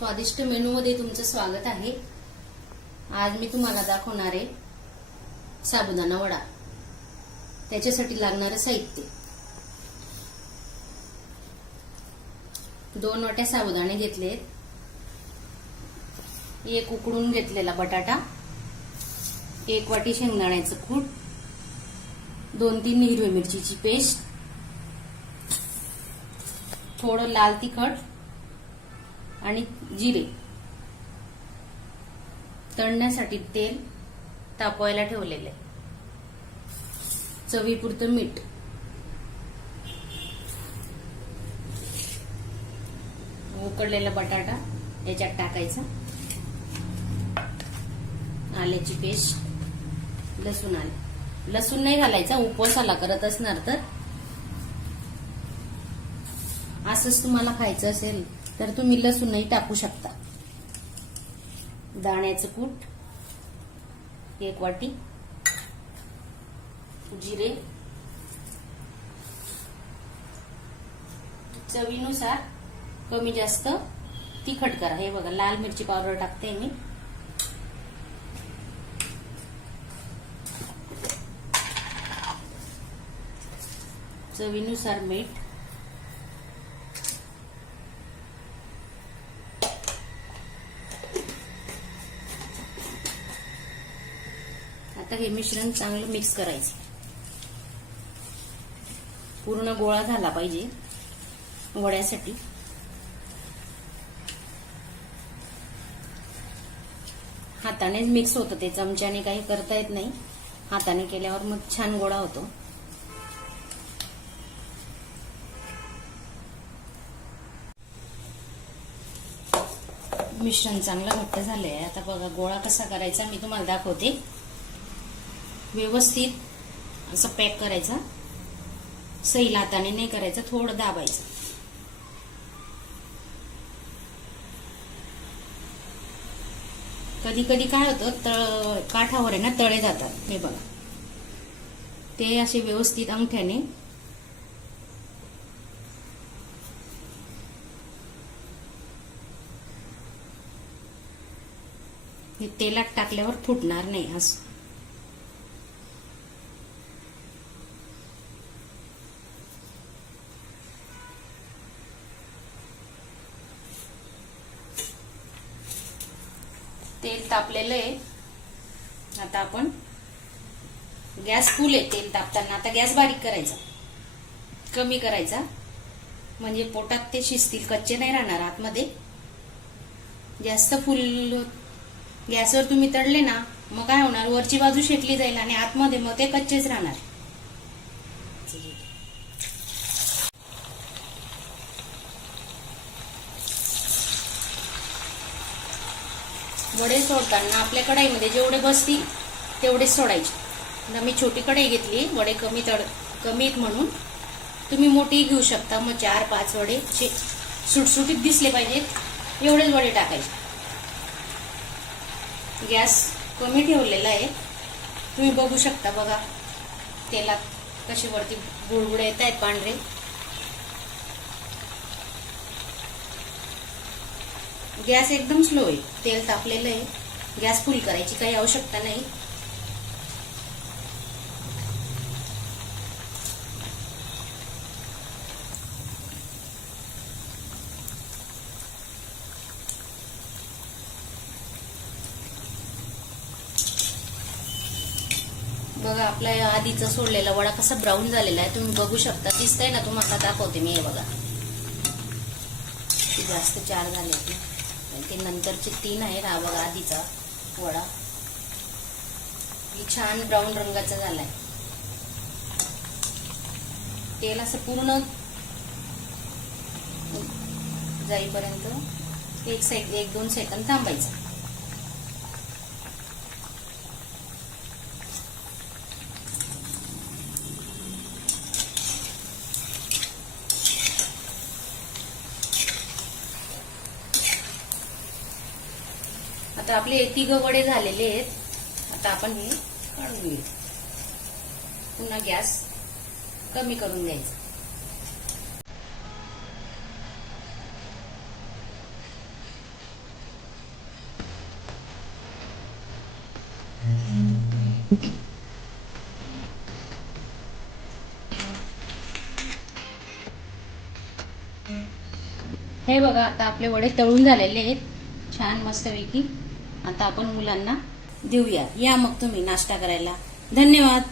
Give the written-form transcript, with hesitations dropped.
स्वादिष्ट मेनू मध्ये तुमचं स्वागत आहे। आज मी तुम्हाला दाखवणार आहे साबुदाणा वडा। त्याच्यासाठी लागणारे साहित्य 2 वाट्या साबुदाणे घेतले, एक उकडून घेतलेला बटाटा, 1 वाटी शेंगदाण्याचं कूट, 2-3 हिरवी मिरचीची पेस्ट, थोडं लाल तिखट आणि जिरे, तळण्यासाठी तेल तापवायला ठेवलेले, चवीपुरतं मीठ, उकडलेला बटाटा याच्यात टाकायचा, आल्याची पेस्ट, लसूण नाही घालायचा, उपवासाला करत असणार तर। असंच तुम्हाला खायचं असेल तर तुम्ही लसूणही टाकू शकता। दाण्याचं कूट 1 वाटी, जिरे, चवीनुसार कमी जास्त तिखट करा। हे बघा, लाल मिरची पावडर टाकते मी, चवीनुसार मीठ, आता हे मिश्रण चांगलं मिक्स करायचं। पूर्ण गोळा झाला पाहिजे वड्यासाठी। हातानेच मिक्स होतं ते, चमच्याने काही करता येत नाही। हाताने केल्यावर मग छान गोळा होतो। मिश्रण चांगलं घट्ट झालंय। आता बघा गोळा कसा करायचा मी तुम्हाला दाखवते। व्यवस्थित असं पॅक करायचा, सैल हाताने नाही करायचं, थोडं दाबायचं। कधी कधी काय होतं, काठावर आहे ना तळे जातात। हे बघा, ते असे व्यवस्थित अंगठ्याने हे तेलात टाकल्यावर फुटणार नाही असं। तेल तापलेलं आहे। आता आपण गॅस फुल आहे तेल तापताना। आता गॅस बारीक करायचा, कमी करायचा, म्हणजे पोटात ते शिजतील, कच्चे नाही राहणार आतमध्ये। जास्त फुल गॅसवर तुम्ही तळले ना, मग काय होणार, वरची बाजू शेकली जाईल आणि आतमध्ये मग ते कच्चेच राहणार। वडे सोडताना आपल्या कढईमध्ये जेवढे बसतील तेवढेच सोडायचे। आता मी छोटी कढई घेतली, वडे कमी आहेत म्हणून। तुम्ही मोठी घेऊ शकता, मग 4-5 वडे सुटसुटीत दिसले पाहिजेत एवढेच वडे टाकायचे। गॅस कमी ठेवलेला आहे, तुम्ही बघू शकता। बघा तेलात कसे वरती बुडबुडे येत आहेत पांढरे। गॅस एकदम स्लो आहे, तेल तापलेलं आहे। गॅस फुल करायची काही आवश्यकता नाही। बघा आपला आधीचा सोडलेला वडा कसा ब्राऊन झालेला आहे, तुम्ही बघू शकता। दिसतंय ना तुम्हाला, दाखवते मी। हे बघा, जास्त 4 झाले ते नंतरचे 3 आहेत। हा बघा आधीचा वडा छान ब्राऊन रंगाचा झालाय। तेल असं पूर्ण जाईपर्यंत 1-2 सेकंद थांबायचं। आता आपले 3 वडे झालेले आहेत। आता आपण हे काढून घेऊ। पुन्हा गॅस कमी करून द्यायचा। आता 1 वाटी हे बघा, आता आपले वडे तळून झालेले आहेत छान मस्तपैकी. आता आपण मुलांना देऊया. या मग तुम्ही नाश्ता करायला. धन्यवाद.